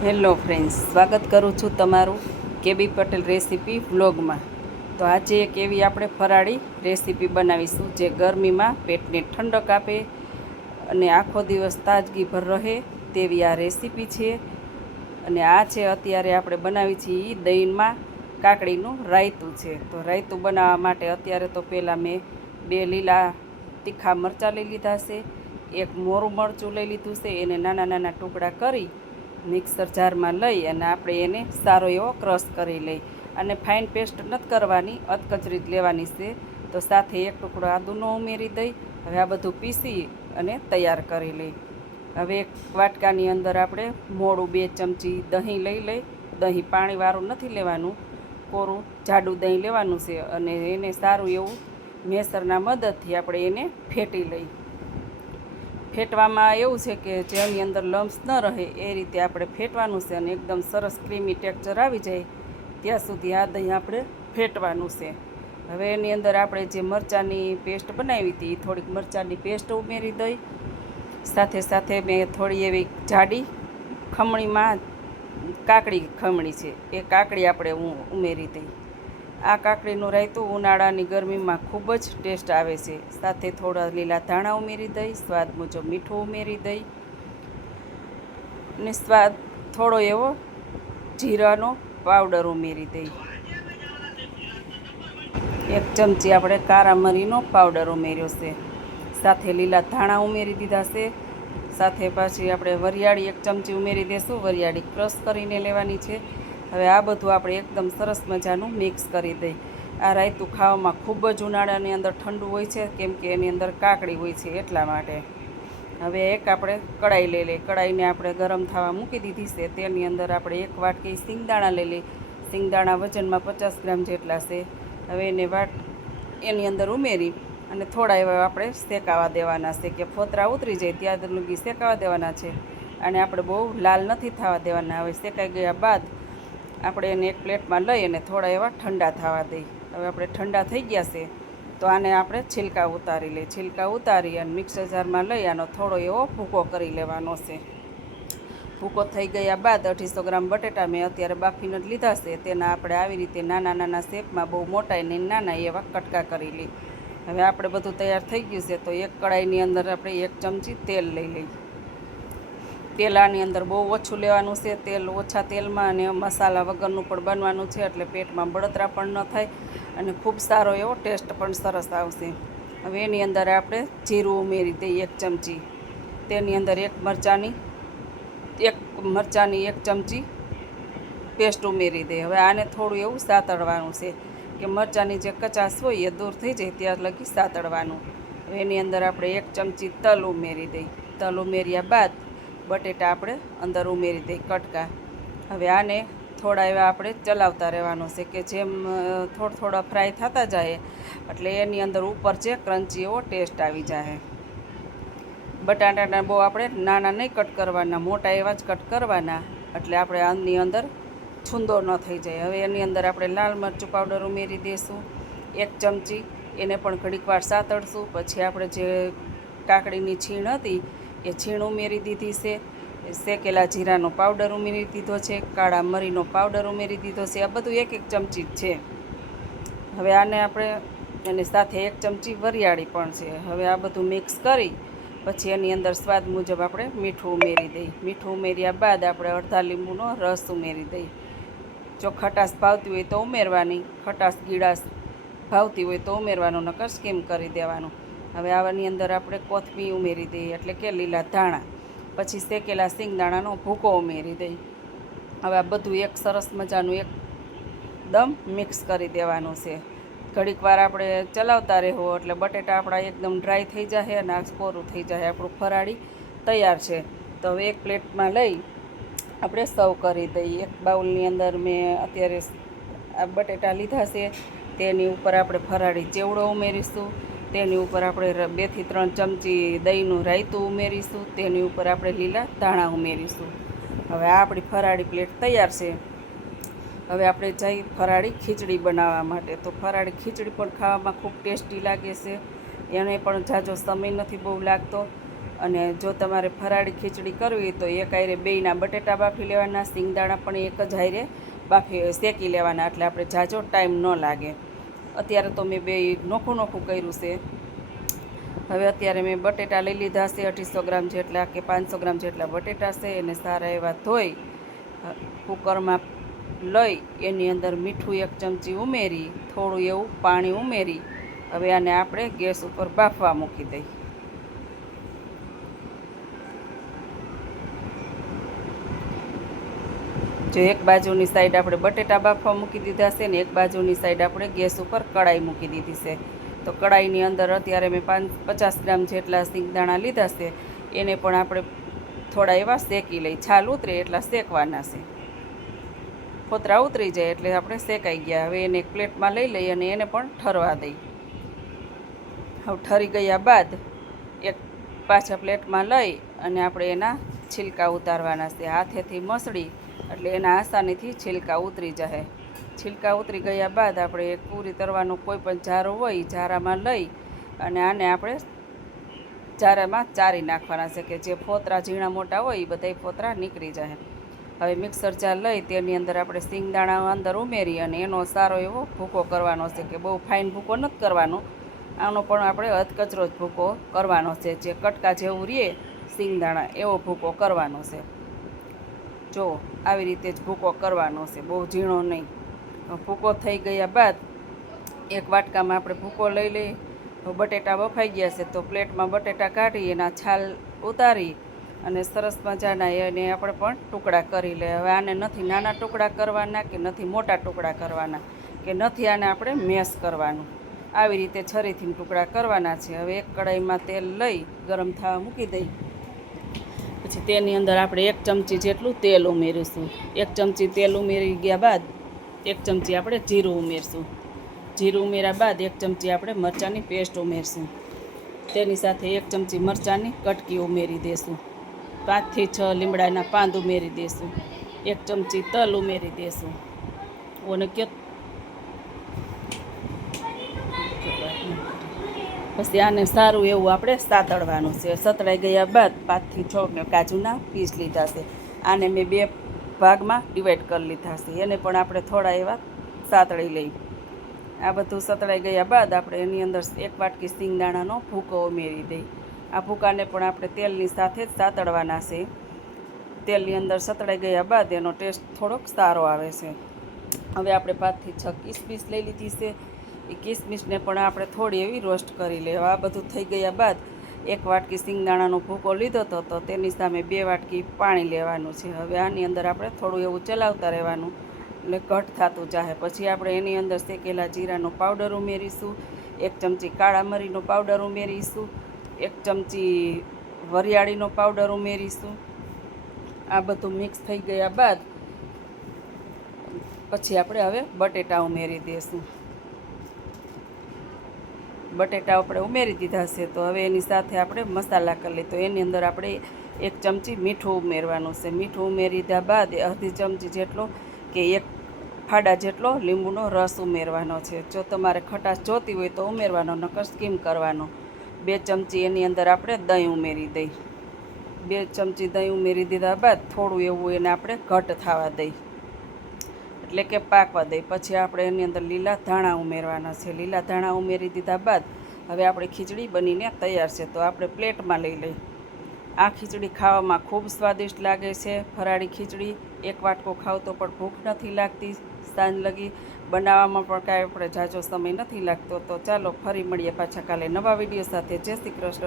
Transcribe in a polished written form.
Hello friends, સ્વાગત કરું છું તમારું કેબી પટેલ રેસીપી વ્લોગમાં. તો આજે એક એવી આપણે ફરાળી રેસીપી બનાવીશું જે ગરમીમાં પેટને ઠંડક આપે અને આખો દિવસ તાજગીભર રહે તેવી આ રેસીપી છે. અને આ છે અત્યારે આપણે બનાવી છીએ દહીંમાં કાકડીનું રાયતું છે. તો રાયતું બનાવવા માટે અત્યારે તો પહેલાં મેં 2 લીલા તીખા મરચાં લઈ લીધા છે, એક મોરું મરચું લઈ લીધું છે. એને નાના નાના ટુકડા કરી મિક્સર જારમાં લઈ અને આપણે એને સારો એવો ક્રશ કરી લઈ. અને ફાઇન પેસ્ટ નથી કરવાની, અધકચરી જ લેવાની છે. તો સાથે એક ટુકડો આદુનો ઉમેરી દઈ હવે આ બધું પીસી અને તૈયાર કરી લઈ. હવે એક વાટકાની અંદર આપણે મોળું 2 ચમચી દહીં લઈ. દહીં પાણીવાળું નથી લેવાનું, કોરું જાડું દહીં લેવાનું છે. અને એને સારું એવું મેસરના મદદથી આપણે એને ફેટી લઈ. ફેટવામાં એવું છે કે જેની અંદર લમ્સ ન રહે એ રીતે આપણે ફેટવાનું છે. અને એકદમ સરસ ક્રીમી ટેક્સચર આવી જાય ત્યાં સુધી આ દહીં આપણે ફેટવાનું છે. હવે એની અંદર આપણે જે મરચાંની પેસ્ટ બનાવી હતી એ થોડીક મરચાંની પેસ્ટ ઉમેરી દઈ. સાથે સાથે મેં થોડી એવી જાડી ખમણીમાં કાકડી ખમણી છે, એ કાકડી આપણે ઉમેરી દઈ. આ કાકડીનું રાયતું ઉનાળાની ગરમીમાં ખૂબ જ ટેસ્ટ આવે છે. સાથે થોડા લીલા ધાણા ઉમેરી દઈ, સ્વાદ મુજબ મીઠું ઉમેરી દઈ અને સ્વાદ થોડો એવો જીરાનો પાવડર ઉમેરી દઈ. 1 ચમચી આપણે કારા મરીનો પાવડર ઉમેર્યો છે. સાથે લીલા ધાણા ઉમેરી દીધા છે. સાથે પાછી આપણે વરિયાળી 1 ચમચી ઉમેરી દઈશું. વરિયાળી ક્રશ કરીને લેવાની છે. હવે આ બધું આપણે એકદમ સરસ મજાનું મિક્સ કરી દઈ. આ રાયતું ખાવામાં ખૂબ જ ઉનાળાની અંદર ઠંડુ હોય છે, કેમ કે એની અંદર કાકડી હોય છે એટલા માટે. હવે એક આપણે કડાઈ લઈ લઈ. કડાઈને આપણે ગરમ થવા મૂકી દીધી છે. તેની અંદર આપણે 1 વાટકી સિંગદાણા લઈ લઈ. સિંગદાણા વજનમાં 50 ગ્રામ જેટલા છે. હવે એની અંદર ઉમેરી અને થોડા એવા આપણે શેકાવા દેવાના છે કે ફોતરા ઉતરી જાય ત્યાં લગી શેકાવા દેવાના છે. અને આપણે બહુ લાલ નથી થવા દેવાના. હવે શેકાઈ ગયા બાદ આપણે એને એક પ્લેટમાં લઈ અને થોડા એવા ઠંડા થવા દઈ. હવે આપણે ઠંડા થઈ ગયા છે તો આને આપણે છિલકા ઉતારી લઈ. છિલકા ઉતારી અને મિક્સર જારમાં લઈ આનો થોડો એવો ભૂકો કરી લેવાનો છે. ભૂકો થઈ ગયા બાદ 250 ગ્રામ બટેટા મેં અત્યારે બાફીને જ લીધા છે. તેના આપણે આવી રીતે નાના નાના શેપમાં, બહુ મોટા નહીં નાના એવા કટકા કરી લઈ. હવે આપણે બધું તૈયાર થઈ ગયું છે તો એક કડાઈની અંદર આપણે 1 ચમચી તેલ લઈ લઈ. તેલ આની અંદર બહુ ઓછું લેવાનું છે. તેલ ઓછા તેલમાં અને મસાલા વગરનું પણ બનવાનું છે, એટલે પેટમાં બળતરા પણ ન થાય અને ખૂબ સારો એવો ટેસ્ટ પણ સરસ આવશે. હવે એની અંદર આપણે જીરું ઉમેરી દઈએ 1 ચમચી. તેની અંદર એક મરચાંની 1 ચમચી પેસ્ટ ઉમેરી દઈએ. હવે આને થોડું એવું સાતળવાનું છે કે મરચાંની જે કચાશ હોય એ દૂર થઈ જાય ત્યાં લગી સાતળવાનું. હવે એની અંદર આપણે 1 ચમચી તલ ઉમેરી દઈ. તલ ઉમેર્યા બાદ બટેટા આપણે અંદર ઉમેરી દઈ કટકા. હવે આને થોડા એવા આપણે ચલાવતા રહેવાનું છે કે જેમ થોડા ફ્રાય થતા જાય એટલે એની અંદર ઉપર જે ક્રન્ચી એવો ટેસ્ટ આવી જાય. બટાટાના બહુ આપણે નાના નહીં કટ કરવાના, મોટા એવા જ કટ કરવાના, એટલે આપણે આની અંદર છૂંદો ન થઈ જાય. હવે એની અંદર આપણે લાલ મરચું પાવડર ઉમેરી દઈશું 1 ચમચી. એને પણ ઘડીક વાર સાતળશું. પછી આપણે જે કાકડીની છીણ હતી એ છીણ ઉમેરી દીધી છે. શેકેલા જીરાનો પાવડર ઉમેરી દીધો છે. કાળા મરીનો પાવડર ઉમેરી દીધો છે. આ બધું 1 ચમચી જ છે. હવે આને આપણે એની સાથે 1 ચમચી વરિયાળી પણ છે. હવે આ બધું મિક્સ કરી પછી એની અંદર સ્વાદ મુજબ આપણે મીઠું ઉમેરી દઈ. મીઠું ઉમેર્યા બાદ આપણે અડધા લીંબુનો રસ ઉમેરી દઈ. જો ખટાશ ભાવતી હોય તો ઉમેરવાની, ખટાશ ગીડાશ ભાવતી હોય તો ઉમેરવાનું, નકર સ્કીમ કરી દેવાનું. હવે આવાની અંદર આપણે કોથમીર ઉમેરી દઈએ, એટલે કે લીલા ધાણા. પછી શેકેલા સિંગદાણાનો ભૂકો ઉમેરી દઈ. હવે આ બધું એક સરસ મજાનું એકદમ મિક્સ કરી દેવાનું છે. ઘડીક વાર આપણે ચલાવતા રહેવું એટલે બટેટા આપણા એકદમ ડ્રાય થઈ જાય અને આ કોરું થઈ જાય. આપણું ફરાળી તૈયાર છે. તો હવે એક પ્લેટમાં લઈ આપણે સર્વ કરી દઈએ. એક બાઉલની અંદર મેં અત્યારે આ બટેટા લીધા છે. તેની ઉપર આપણે ફરાળી ચેવડો ઉમેરીશું. તેની ઉપર આપણે 2 થી 3 ચમચી દહીંનું રાયતું ઉમેરીશું. તેની ઉપર આપણે લીલા ધાણા ઉમેરીશું. હવે આ આપણી ફરાળી પ્લેટ તૈયાર છે. હવે આપણે જઈ ફરાળી ખીચડી બનાવવા માટે. તો ફરાળી ખીચડી પણ ખાવામાં ખૂબ ટેસ્ટી લાગે છે. એને પણ ઝાઝો સમય નથી બહુ લાગતો. અને જો તમારે ફરાળી ખીચડી કરવી તો એક હારે બેયના બટેટા બાફી લેવાના, સિંગદાણા પણ એક જ હારે શેકી લેવાના, એટલે આપણે ઝાઝો ટાઈમ ન લાગે. અત્યારે તો મેં બે નોખું કર્યું છે. હવે અત્યારે મેં બટેટા લઈ લીધા છે 250 ગ્રામ જેટલા કે 500 ગ્રામ જેટલા બટેટા છે. એને સારા એવા ધોઈ કુકરમાં લઈ એની અંદર મીઠું 1 ચમચી ઉમેરી, થોડું એવું પાણી ઉમેરી હવે આને આપણે ગેસ ઉપર બાફવા મૂકી દઈ. જો એક બાજુની સાઈડ આપણે બટેટા બાફવા મૂકી દીધા છે ને એક બાજુની સાઈડ આપણે ગેસ ઉપર કડાઈ મૂકી દીધી છે. તો કડાઈની અંદર અત્યારે મેં 50 ગ્રામ જેટલા સિંગદાણા લીધા છે. એને પણ આપણે થોડા એવા શેકી લઈ, છાલ ઉતરે એટલા શેકવાના છે. ફોતરા ઉતરી જાય એટલે આપણે શેકાઈ ગયા. હવે એને એક પ્લેટમાં લઈ લઈ અને એને પણ ઠરવા દઈ. હવે ઠરી ગયા બાદ એક પાછા પ્લેટમાં લઈ અને આપણે એના છિલકા ઉતારવાના છે. હાથેથી મસળી એટલે એના આસાનીથી છિલકા ઉતરી જાય. છિલકા ઉતરી ગયા બાદ આપણે એક પૂરી તરવાનો કોઈ પણ જારો હોય જારામાં લઈ અને આને આપણે જારામાં ચારી નાખવાના છે કે જે ફોતરા ઝીણા મોટા હોય એ બધા ફોતરા નીકળી જાય. હવે મિક્સર જાર લઈ તેની અંદર આપણે સિંગદાણા અંદર ઉમેરી અને એનો સારો એવો ભૂકો કરવાનો છે કે બહુ ફાઇન ભૂકો નથી કરવાનો. આનો પણ આપણે અધકચરો જ ભૂકો કરવાનો છે, જે કટકા જેવું રહે સિંગદાણા એવો ભૂકો કરવાનો છે. જો આવી રીતે જ ભૂકો કરવાનો છે, બહુ ઝીણો નહીં. ભૂકો થઈ ગયા બાદ એક વાટકામાં આપણે ભૂકો લઈ લઈ. બટેટા બફાઈ ગયા છે તો પ્લેટમાં બટેટા કાઢી એના છાલ ઉતારી અને સરસ મજાના એને આપણે પણ ટુકડા કરી લે. હવે આને નથી નાના ટુકડા કરવાના કે નથી મોટા ટુકડા કરવાના કે નથી આને આપણે મેશ કરવાનું, આવી રીતે છરીથી ટુકડા કરવાના છે. હવે એક કડાઈમાં તેલ લઈ ગરમ થવા મૂકી દઈ. પછી તેની અંદર આપણે 1 ચમચી જેટલું તેલ ઉમેરીશું. 1 ચમચી તેલ ઉમેરી ગયા બાદ 1 ચમચી આપણે જીરું ઉમેરશું. જીરું ઉમેર્યા બાદ 1 ચમચી આપણે મરચાંની પેસ્ટ ઉમેરશું. તેની સાથે 1 ચમચી મરચાંની કટકી ઉમેરી દઈશું. 5 થી 6 લીમડાના પાન ઉમેરી દઈશું. 1 ચમચી તલ ઉમેરી દઈશું. ઓને કે પછી આને સારું એવું આપણે સાતળવાનું છે. સતળાઈ ગયા બાદ 5 થી 6 મેં કાજુના પીસ લીધા છે. આને મેં 2 ભાગમાં ડિવાઈડ કરી લીધા છે. એને પણ આપણે થોડા એવા સાતળી લઈ. આ બધું સતળાઈ ગયા બાદ આપણે એની અંદર 1 વાટકી સિંગદાણાનો ભૂકો ઉમેરી દઈ. આ ભૂકાને પણ આપણે તેલની સાથે જ સાતળવાના છે. તેલની અંદર સતળાઈ ગયા બાદ એનો ટેસ્ટ થોડોક સારો આવે છે. હવે આપણે 5 થી 6 કિસમિસ લઈ લીધી છે. એ કિસમિસને પણ આપણે થોડી એવી રોસ્ટ કરી લેવા. આ બધું થઈ ગયા બાદ 1 વાટકી સિંગદાણાનો ભૂકો લીધો હતો તો તેની સામે 2 વાટકી પાણી લેવાનું છે. હવે આની અંદર આપણે થોડું એવું ચલાવતા રહેવાનું એટલે ઘટ થતું જાય. પછી આપણે એની અંદર શેકેલા જીરાનો પાવડર ઉમેરીશું. 1 ચમચી કાળા મરીનો પાવડર ઉમેરીશું. 1 ચમચી વરિયાળીનો પાવડર ઉમેરીશું. આ બધું મિક્સ થઈ ગયા બાદ પછી આપણે હવે બટેટા ઉમેરી દઈશું. બટેટા આપણે ઉમેરી દીધા છે તો હવે એની સાથે આપણે મસાલા કરી લઈએ. તો એની અંદર આપણે 1 ચમચી મીઠું ઉમેરવાનું છે. મીઠું ઉમેરી દીધા બાદ અડધી ચમચી જેટલો કે 1 ફાડા જેટલો લીંબુનો રસ ઉમેરવાનો છે. જો તમારે ખટાશ જોતી હોય તો ઉમેરવાનો, નકર સ્કીમ કરવાનો. 2 ચમચી એની અંદર આપણે દહીં ઉમેરી દઈ. 2 ચમચી દહીં ઉમેરી દીધા બાદ થોડું એવું એને આપણે ઘટ થવા દઈ, એટલે કે પાકવા દઈ. પછી આપણે એની અંદર લીલા ધાણા ઉમેરવાના છે. લીલા ધાણા ઉમેરી દીધા બાદ હવે આપણી ખીચડી બનીને તૈયાર છે. તો આપણે પ્લેટમાં લઈ લઈ. આ ખીચડી ખાવામાં ખૂબ સ્વાદિષ્ટ લાગે છે. ફરાળી ખીચડી 1 વાટકો ખાવ તો પણ ભૂખ નથી લાગતી. સાંજ લગી બનાવવામાં પણ કાંઈ આપણે ઝાઝો સમય નથી લાગતો. તો ચાલો ફરી મળીએ પાછા કાલે નવા વિડીયો સાથે. જય શ્રી કૃષ્ણ.